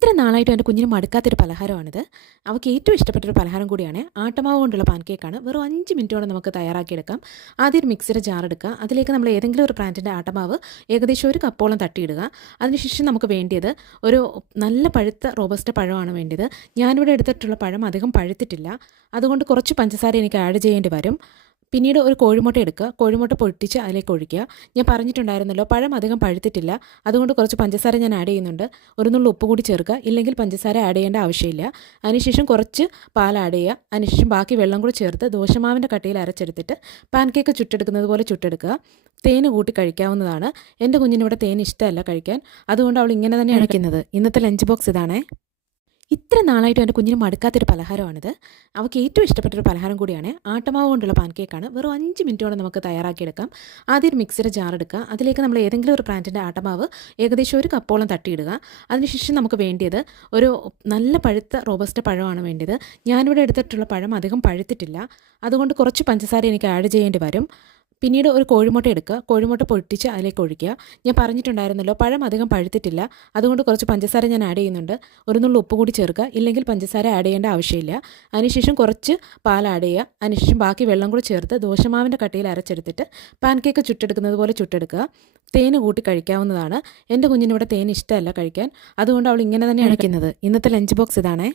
ഇത്ര നാളായിട്ടും എൻ്റെ കുഞ്ഞിന് മടുക്കാത്തൊരു പലഹാരമാണിത്. അവൾക്ക് ഏറ്റവും ഇഷ്ടപ്പെട്ടൊരു പലഹാരം കൂടിയാണ്. ആട്ടമാവ് കൊണ്ടുള്ള പാൻകേക്കാണ്. വെറും 5 മിനിറ്റോടെ നമുക്ക് തയ്യാറാക്കിയെടുക്കാം. ആദ്യം ഒരു മിക്സിയുടെ ജാർ എടുക്കുക. അതിലേക്ക് നമ്മൾ ഏതെങ്കിലും ഒരു ബ്രാൻഡിൻ്റെ ആട്ടമാവ് ഏകദേശം ഒരു കപ്പോളം തട്ടിയിടുക. അതിനുശേഷം നമുക്ക് വേണ്ടിയത് ഒരു നല്ല പഴുത്ത റോബസ്റ്റ പഴമാണ് വേണ്ടത്. ഞാനിവിടെ എടുത്തിട്ടുള്ള പഴം അധികം പഴുത്തിട്ടില്ല. അതുകൊണ്ട് കുറച്ച് പഞ്ചസാര എനിക്ക് ആഡ് ചെയ്യേണ്ടി വരും. പിന്നീട് ഒരു കോഴിമുട്ട എടുക്കുക. കോഴിമുട്ട പൊട്ടിച്ച് അതിലേക്ക് ഒഴിക്കുക. ഞാൻ പറഞ്ഞിട്ടുണ്ടായിരുന്നല്ലോ പഴം അധികം പഴുത്തിട്ടില്ല, അതുകൊണ്ട് കുറച്ച് പഞ്ചസാര ഞാൻ ആഡ് ചെയ്യുന്നുണ്ട്. ഒരു നുള്ളു ഉപ്പ് കൂടി ചേർക്കുക. ഇല്ലെങ്കിൽ പഞ്ചസാര ആഡ് ചെയ്യേണ്ട ആവശ്യമില്ല. അതിനുശേഷം കുറച്ച് പാൽ ആഡ് ചെയ്യുക. അതിനുശേഷം ബാക്കി വെള്ളം കൂടി ചേർത്ത് ദോശമാവിൻ്റെ കട്ടിയിൽ അരച്ചെടുത്തിട്ട് പാൻകേക്ക് ചുട്ടെടുക്കുന്നത് പോലെ ചുട്ടെടുക്കുക. തേൻ കൂട്ടി കഴിക്കാവുന്നതാണ്. എൻ്റെ കുഞ്ഞിനിവിടെ തേൻ ഇഷ്ടമല്ല കഴിക്കാൻ, അതുകൊണ്ട് അവൾ ഇങ്ങനെ തന്നെയാണ് കഴിക്കുന്നത്. ഇന്നത്തെ ലഞ്ച് ബോക്സ് ഇതാണേ. ഇത്ര നാളായിട്ടും എൻ്റെ കുഞ്ഞിന് മടുക്കാത്തൊരു പലഹാരമാണിത്. അവൾക്ക് ഏറ്റവും ഇഷ്ടപ്പെട്ടൊരു പലഹാരം കൂടിയാണ്. ആട്ടമാവ് കൊണ്ടുള്ള പാൻകേക്കാണ്. വെറും 5 മിനിറ്റോടെ നമുക്ക് തയ്യാറാക്കിയെടുക്കാം. ആദ്യം ഒരു മിക്സിയുടെ ജാർ എടുക്കുക. അതിലേക്ക് നമ്മൾ ഏതെങ്കിലും ഒരു ബ്രാൻഡിൻ്റെ ആട്ടമാവ് ഏകദേശം ഒരു കപ്പോളം തട്ടിയിടുക. അതിനുശേഷം നമുക്ക് വേണ്ടിയത് ഒരു നല്ല പഴുത്ത റോബസ്റ്റ പഴമാണ് വേണ്ടത്. ഞാനിവിടെ എടുത്തിട്ടുള്ള പഴം അധികം പഴുത്തിട്ടില്ല, അതുകൊണ്ട് കുറച്ച് പഞ്ചസാര എനിക്ക് ആഡ് ചെയ്യേണ്ടി വരും. പിന്നീട് ഒരു കോഴിമുട്ട എടുക്കുക. കോഴിമുട്ട പൊട്ടിച്ച് അതിലേക്ക് ഒഴിക്കുക. ഞാൻ പറഞ്ഞിട്ടുണ്ടായിരുന്നല്ലോ പഴം അധികം പഴുത്തിട്ടില്ല, അതുകൊണ്ട് കുറച്ച് പഞ്ചസാര ഞാൻ ആഡ് ചെയ്യുന്നുണ്ട്. ഒരു നുള്ളു ഉപ്പ് കൂടി ചേർക്കുക. ഇല്ലെങ്കിൽ പഞ്ചസാര ആഡ് ചെയ്യേണ്ട ആവശ്യമില്ല. അതിനുശേഷം കുറച്ച് പാൽ ആഡ് ചെയ്യുക. അതിനുശേഷം ബാക്കി വെള്ളം കൂടി ചേർത്ത് ദോശമാവിൻ്റെ കട്ടിയിൽ അരച്ചെടുത്തിട്ട് പാൻകേക്ക് ചുട്ടെടുക്കുന്നത് പോലെ ചുട്ടെടുക്കുക. തേൻ കൂട്ടി കഴിക്കാവുന്നതാണ്. എൻ്റെ കുഞ്ഞിനിവിടെ തേൻ ഇഷ്ടമല്ല കഴിക്കാൻ, അതുകൊണ്ട് അവൾ ഇങ്ങനെ തന്നെയാണ് കഴിക്കുന്നത്. ഇന്നത്തെ ലഞ്ച് ബോക്സ് ഇതാണേ.